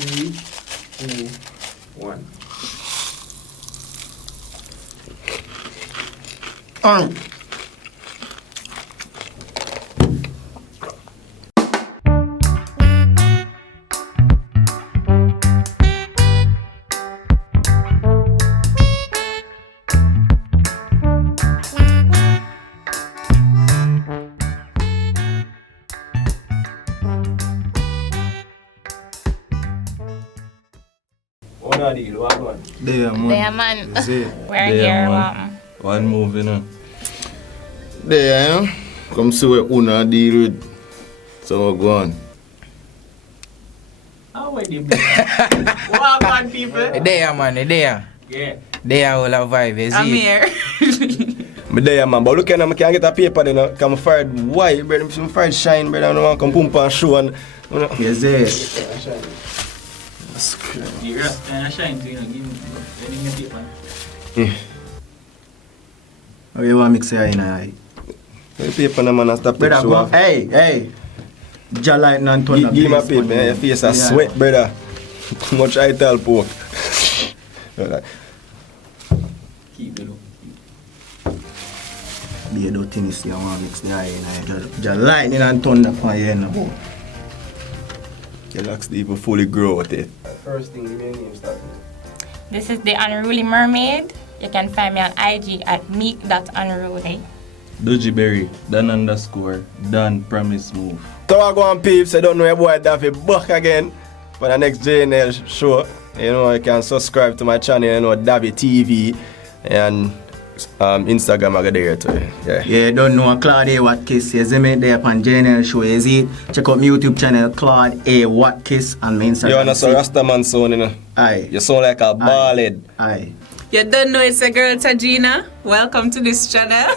3, 2, 1. There, man. There, man. See, We're here, One move, you know. There, you know. Come see what Una deal with. So go on. How are you? Walk on, people. There, man, there. Yeah. There, all our vibe, is I'm it? here. I'm there, man, but look at them, I can't get a paper then, because I'm fried white, brother. I'm fried shine, brother. I don't want to come pump and show and, you know. Yes, yes. You shine to, you know, give me a paper. Yeah. How you want to mix your in eye? The paper, no, man, and stop the Brother, show go. off. Hey. Lightning and thunder. Give me a paper, man. Your face a sweat, brother. Too much I tell pork. Keep it up. Be a thing is you want to mix the eye in eye. Just lightning and thunder for you, you know. Your locks even fully grow with it. First thing, give me a name, start. This is the Unruly Mermaid. You can find me on IG at meek.unruly. Dodgyberry, Dan_Dan promise move. So I go on peeps, I don't know your boy Daffy back again for the next JNL show. You know, you can subscribe to my channel, you know, Daffy TV and Instagram I got there too. Yeah, don't know Claude A. Watkins. You see me there upon JNL show, is it? Check out my YouTube channel, Claude A. Watkins, and my Instagram. You wanna say Rastaman sound, you know? Aye. You sound like a ballhead. Aye. You don't know it's a girl, Tajina. Welcome to this channel.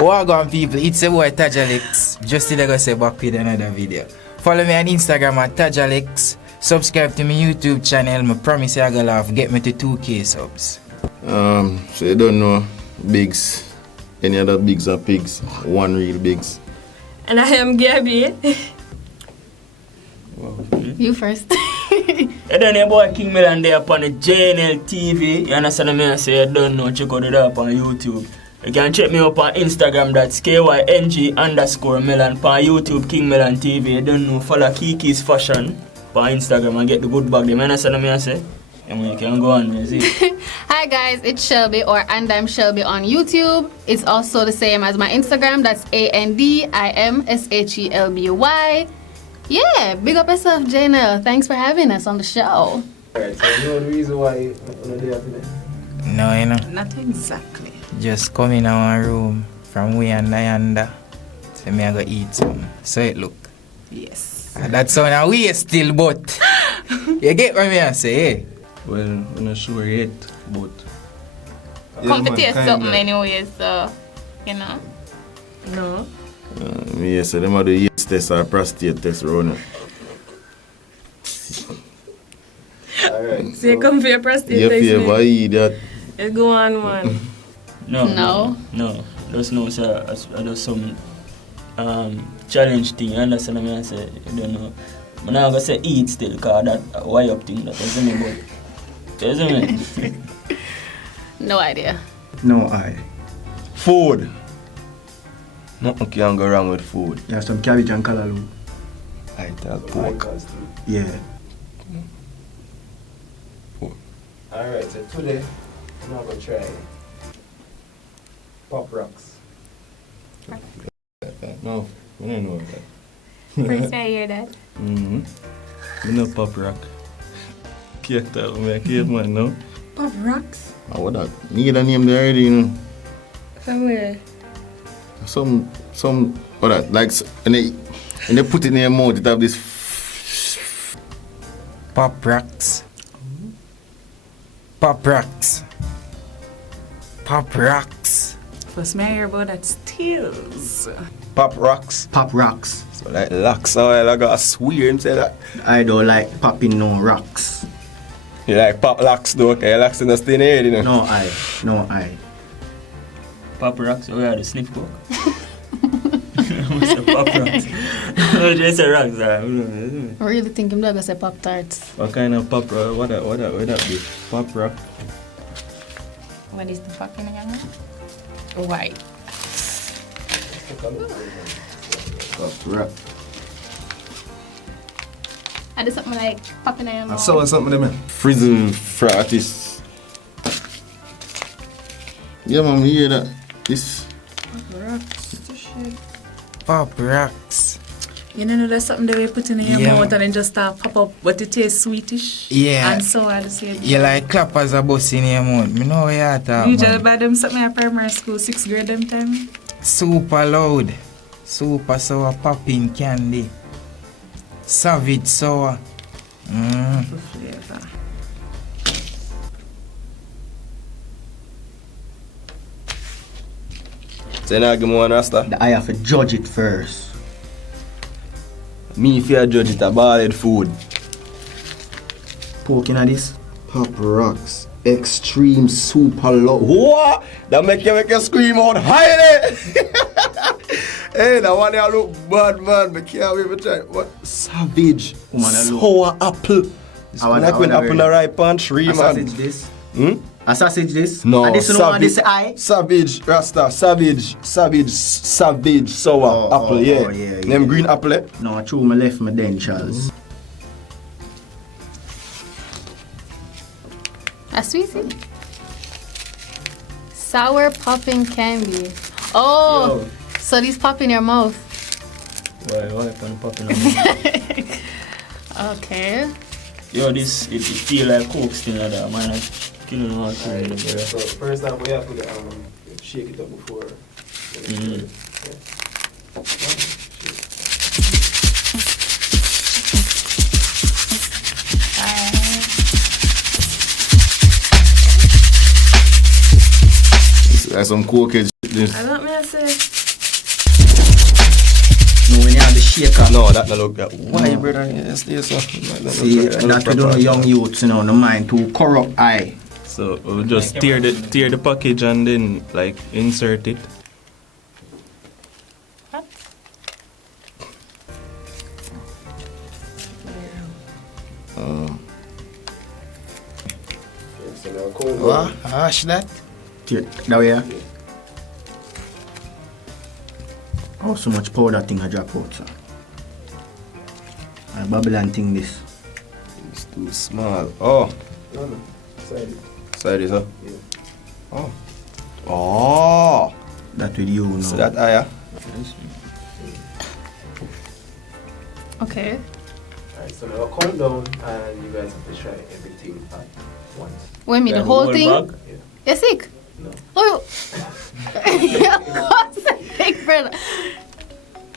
Welcome, people. It's a boy Tajalix. Just till I go say back with another video. Follow me on Instagram at Tajalix. Subscribe to my YouTube channel. I promise I go laugh. Get me to 2K subs. So you don't know Bigs. Any other Bigs or Pigs? One real Bigs. And I am Gabby. You first. You don't know boy King Milan there upon the JNL TV. You understand me? I say you don't know, check out it up on YouTube. You can check me up on Instagram, that's KYNG_Milan. On YouTube, King Milan TV. You don't know, follow Kiki's Fashion on Instagram and get the good bag. You understand me? I say? And you can go on, you see. Hi guys, it's Shelby or And I'm Shelby on YouTube. It's also the same as my Instagram, that's ANDIMSHELBY. Yeah, big up yourself, Jnel. Thanks for having us on the show. Alright, so you know the reason why you're there today? No, you know. Not exactly. Just come in our room from way and yonder. So me I go eat some. So it look. Yes. That sound a way still, but you get what me I say, eh? Well, I'm not sure yet, but... Come to taste something anyways, so, you know. No. Yes, so them are the yes test or prostate test, Rona. Alright. So you come for your prostate You test, favor eat that. You go on one. No. Just know, sir, I do some challenge thing. You understand what I say? You don't know. I'm not going to say eat still, because that why up thing that doesn't mean about. Doesn't mean. No idea. No, I. Food. Nothing can go wrong with food. Yeah, some cabbage and callaloo. I tell pork. Yeah. Alright, so today I'm going to try Pop Rocks. No, I don't know that. First I hear that. Mm-hmm. You know Pop Rock. Can't tell me, I can't man, no? Pop Rocks? Oh, what that? Need a name there already, you know. From where? Some, what that? Like, and they put it in your mouth, it have this. Pop rocks. Pop rocks. Pop rocks. First me I hear about that stills. Pop rocks. Pop rocks. So like locks, so I got a swear him say that. I don't like popping no rocks. You like pop locks though, okay? Locks in the stain head, you know. No, I. Pop Rocks, oh yeah, the sniff coke. What's the Pop Rocks? No, just a rocks. I really think I'm gonna say Pop Tarts. What kind of pop rock? What that be? Pop rock? What is the fucking again? White. Pop rock. I did something like popping in your I mouth. saw something there, man. Frizzle Fratis. Yeah, man, we hear that. This. Pop rocks. You know, there's something that we put in your Yeah. mouth and then just start pop up, but it tastes sweetish. Yeah. And so at the same time. You like clappers a bus in your mouth. Me know what you're talking Usually about. buy them something at primary school, 6th grade them time. Super loud. Super sour popping candy. Savage sour. Flavor. So now give me one Rasta. I have to judge it first. Me if you judge it a ballad food. Poking at this. Pop rocks. Extreme super low. What? That make you scream out highly. Hey, that one there look bad, man. I can't even try. What? Savage. Woman, that look- Sour apple. It's I wanna- like when I wanna apple hear are ripe on tree, A man. sausage this. Hmm? A sausage this. No, And this no one this eye. Savage, Rasta, savage, sour Oh, apple, oh, yeah. oh, yeah, Them yeah. green apple, eh? No, I threw my left my dentures. A sweetie. Sour popping candy. Oh, so these pop in your mouth. Why popping on? Okay. Yo, this it feel like coke still like that, man. Killing all three. So first time we have to shake it up before. Like some coke. This. I don't know say. No, when you have the shaker. No, that don't look that. Why, brother? Yes, yes, sir. See, that we do young youths, you know, no mind to corrupt eye. So we'll just tear the package and then like insert it. What? Hash that? That way, yeah? Oh, so much powder thing I drop out, sir. And Babylon thing this. It's too small. Oh. Side it, huh? Oh. Oh. That with you, no. So that higher. Okay. Alright, so now calm down and you guys have to try everything at once. Wait a minute, the whole thing? Bag? You're sick? No. Oh, you're sick, brother.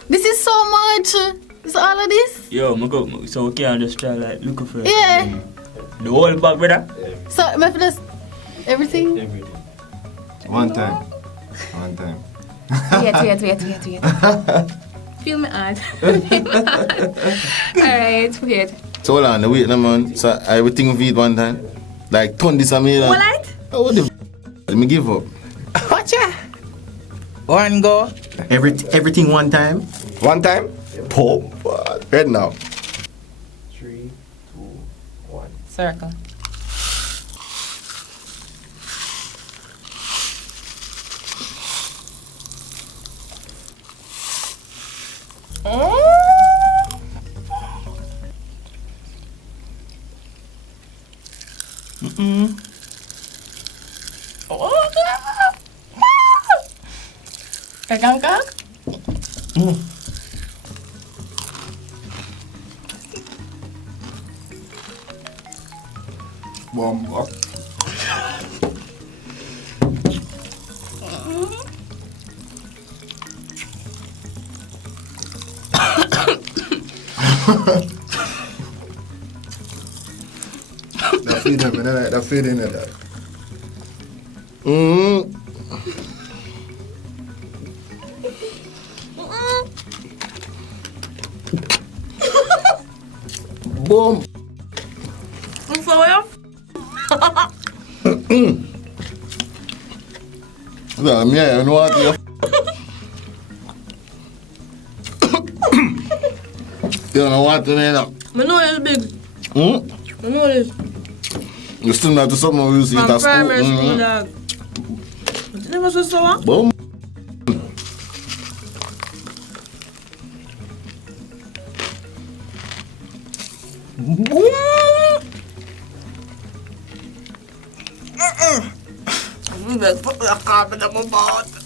This is so much. Is all of this? Yo, go, so we can just try like look for it. Yeah. The whole bag, brother. So, am I for this? Everything? Everything. One time. One time. Wait. Feel me hard. Alright, wait. So hold on, wait, no man. So I would think of it one time. Like, turn this on me. Like, What? oh, what the let me give up. Watcha! One go. Everything one time. One time? Pop. Right now. 3, 2, 1. Circle. Pegang kak? Bomba. That feeling, man. I like that feeling of that. Boom. No, yeah, you know what? You don't want to know. I know it's big. I know this. You still not to something we use it From at school. primary school, dog. But you never so sour? Boom. Let's put the carpet on my mouth.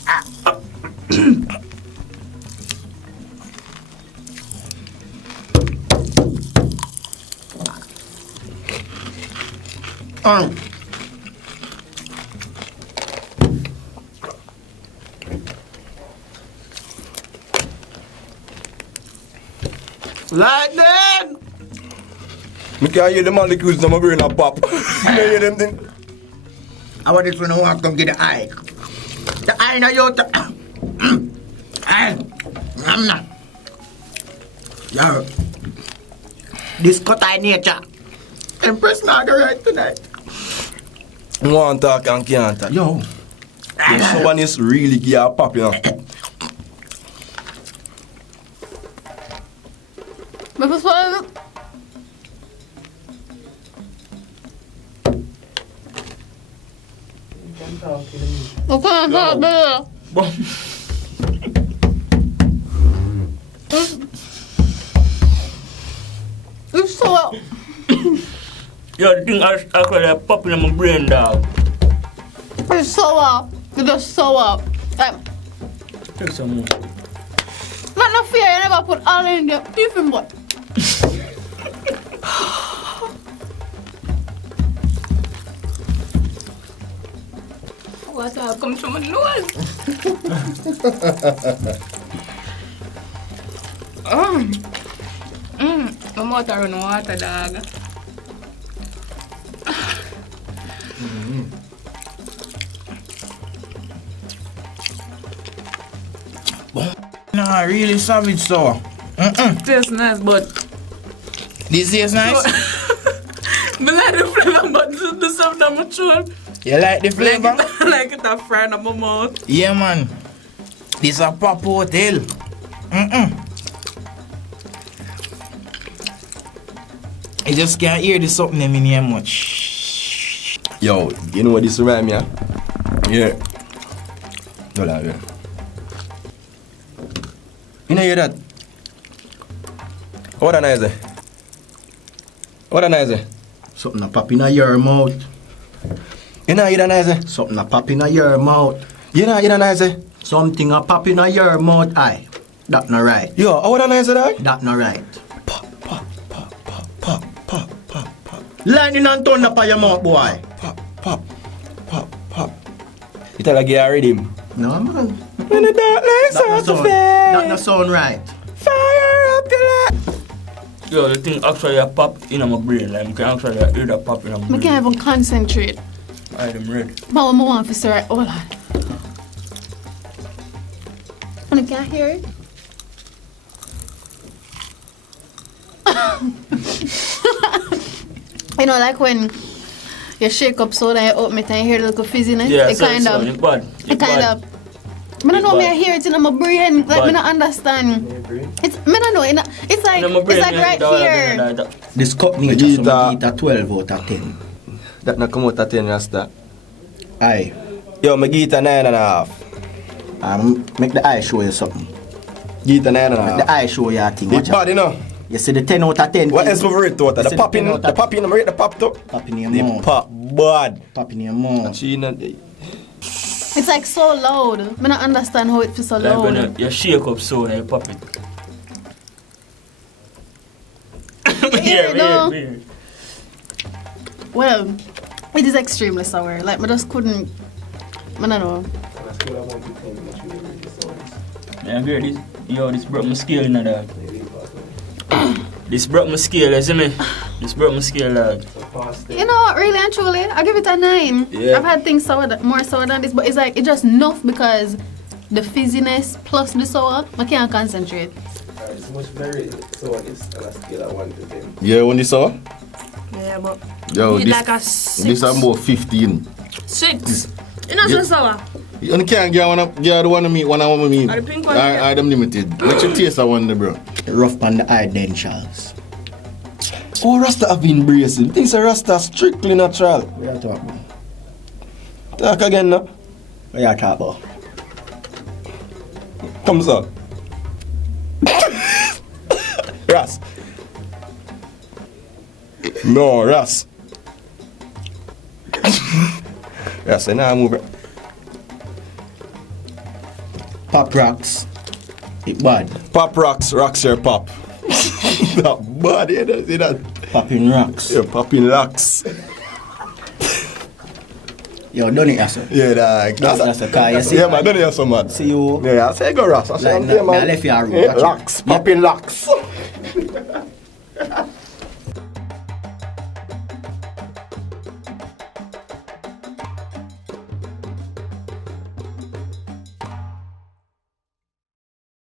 Lightning! I can't hear the molecules in my brain a pop. You hear them thing? I want this when I want to come get the eye. The eye now you I'm not. Yo. This cut eye nature. Empress not right tonight. I want to talk and can't talk. Yo. Someone is really give a pop, you know. But for swallow. Okay, not there. It's so. Yo, the thing actually popping in my brain, dog. It's sour. It's just sour. Take some more. Not no fear, you never put all in there. Even what? What's up? Come from my nose. My mouth run water, dog. Nah, really savage sour. Tastes nice, but This is nice. I like the flavor, but the stuff that I'm chewing. You like the flavor? Like it a fry in my mouth. Yeah, man. This a pop hotel. I just can't hear the something in here much. Yo, you know what this remind me of? Yeah. Hold on, yeah. You know hear that? What a nice. What a nice. Something a pop in your mouth. You know hear that nice? Something a pop in your mouth. You know hear that nice? Something a pop in your mouth. Aye. That not right. Yo, what a nice dog? That not right. Pop, pop, pop, pop, pop, pop, pop, pop. Lightning and thunder by your mouth, boy. Pop, pop, pop, pop. You tell like you are rhythm. No, man. When the darkness starts to fade. That not sound right. Fire up the light. Yo, the thing actually a pop in my brain. Like, I can actually hear that pop in my I brain. can't even concentrate. I'm ready. But I want to say right. Hold on. I can't hear it. You know, like when you shake up soda and you open it and you hear the little fizziness. Yeah, it so kind of. it's bad. It kind of. I don't know. Me I hear it in my brain. Like Bad. me not understand. It's me don't know. It's like In my brain, it's like right here. This cup nature, so I give it a 12 out of 10. That not come out of 10, Rasta. Aye. Yo, I give it a 9.5. Make the eye show you something. Give it a Make the 9.5. eye show you a thing. It's bad, you know. You see the 10 out of 10. What else for rate to it? The pop in, I'm rate the pop to. Pop in your The mouth. pop bad. Pop in your mouth. It's like so loud. I don't understand how it feels so Like when loud. you shake up so and you pop it. Yeah, no. Weird. Well, it is extremely sour. Like I just couldn't. I don't know. Yeah, girl, this broke my scale in that. This broke my scale, you see me? This broke my scale, dog. You know, really and truly, I give it a 9. Yeah. I've had things more sour than this, but it's like it's just enough because the fizziness plus the sour, I can't concentrate. It's much very sour on a scale of 1 to 10. Yeah, when you saw? Yeah, but Yo, need this, like a 6. this is about 15. 6. You know Yeah. so sour. You can't get the one of me, one of me. Are the pink one? I them limited. Let you taste that one, bro. Rough on the credentials. Oh, Rasta have been bracing. Things are Rasta strictly natural. What you talk about? Talk again now. What you talk about? Come on. Ras. No, Ras. Ras, now move it. Pop rocks. It bad. Pop rocks, rocks your pop. That bad, you don't see that? Popping rocks. Yeah, popping locks. Yo, done it, sir. Yeah, That's a car, you see? Yeah, man, done it, so man. See you. Yeah, I say go Ras. I say, Like, I'm there, man. I left you a room. Yeah, Watch it. locks, popping locks.